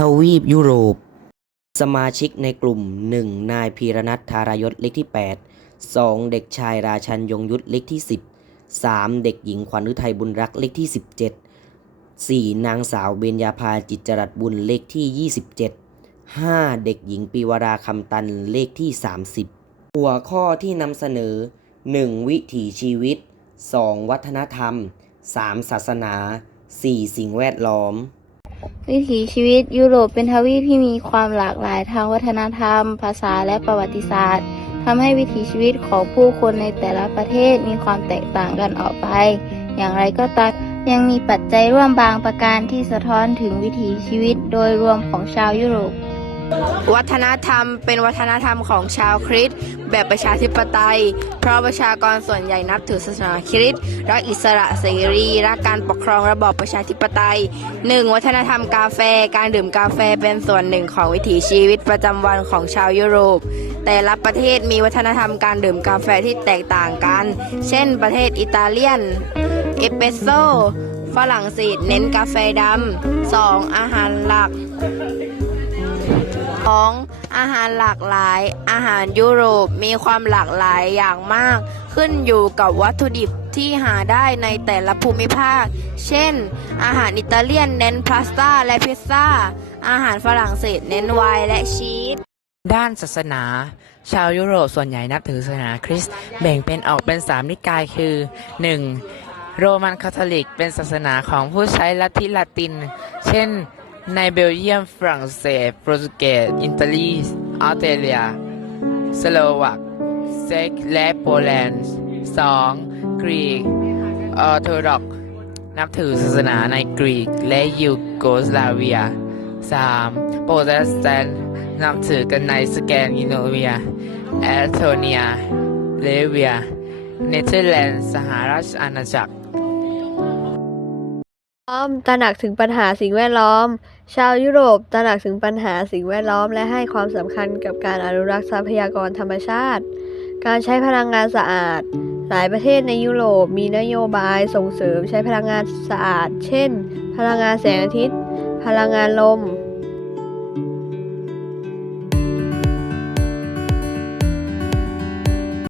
ทวีปยุโรป สมาชิกในกลุ่ม 1. นายพีรนัทธารยศเลขที่ 8 2. เด็กชายราชันยงยุทธเลขที่ 10 3. เด็กหญิงขวัญฤทัยบุญรักเลขที่ 17 4. นางสาวเบญญาภาจิตจรัสบุญเลขที่ 27 5. เด็กหญิงปีวราคำตันเลขที่ 30 หัวข้อที่นำเสนอ 1. วิถีชีวิต 2. วัฒนธรรม 3. ศาสนา 4. สิ่งแวดล้อม วิถีชีวิตยุโรปเป็นทวีปที่มีความหลากหลายทางวัฒนธรรม ภาษาและประวัติศาสตร์ทำให้วิถีชีวิตของผู้คนในแต่ละประเทศมีความแตกต่างกันออกไป อย่างไรก็ตามยังมีปัจจัยร่วมบางประการที่สะท้อนถึงวิถีชีวิตโดยรวมของชาวยุโรป วัฒนธรรมเป็นวัฒนธรรมของชาวคริสต์แบบประชาธิปไตย เพราะประชากรส่วนใหญ่นับถือศาสนาคริสต์รักอิสระเสรีรักการปกครองระบอบประชาธิปไตย 1. วัฒนธรรมกาแฟการดื่มกาแฟเป็นส่วนหนึ่งของวิถีชีวิตประจำวันของชาวยุโรป แต่ละประเทศมีวัฒนธรรมการดื่มกาแฟที่แตกต่างกัน เช่น ประเทศอิตาเลียนเอสเปรสโซฝรั่งเศสเน้นกาแฟดำ 2. อาหารหลัก ของอาหารหลากหลาย อาหารยุโรปมีความหลากหลายอย่างมาก ขึ้นอยู่กับวัตถุดิบที่หาได้ในแต่ละภูมิภาค เช่น อาหารอิตาเลียนเน้นพาสต้าและพิซซ่า อาหารฝรั่งเศสเน้นไวน์และชีสด้านศาสนา ชาวยุโรปส่วนใหญ่นับถือศาสนาคริสต์แบ่งเป็นออกเป็นสามนิกายคือ 1. โรมันคาทอลิกเป็นศาสนาของผู้ใช้ลัทธิละติน เช่น ในเบลเยียม ฝรั่งเศส โปรตุเกส อิตาลี ออสเตรเลีย สโลวัก เซ็ก และโปแลนด์ 2. กรีก ออร์โธดอก นับถือศาสนาในกรีกและยูโกสลาเวีย 3. โปรเตสแตนต์นับถือกันในสแกนดิเนเวีย แอสโตเนีย เลเวีย เนเธอร์แลนด์ สหราชอาณาจักร อมตระหนักถึงปัญหาสิ่งแวดล้อม ชาวยุโรปตระหนักถึงปัญหาสิ่งแวดล้อม และให้ความสำคัญกับการอนุรักษ์ทรัพยากรธรรมชาติ การใช้พลังงานสะอาด หลายประเทศในยุโรปมีนโยบายส่งเสริมใช้พลังงานสะอาด เช่น พลังงานแสงอาทิตย์ พลังงานลม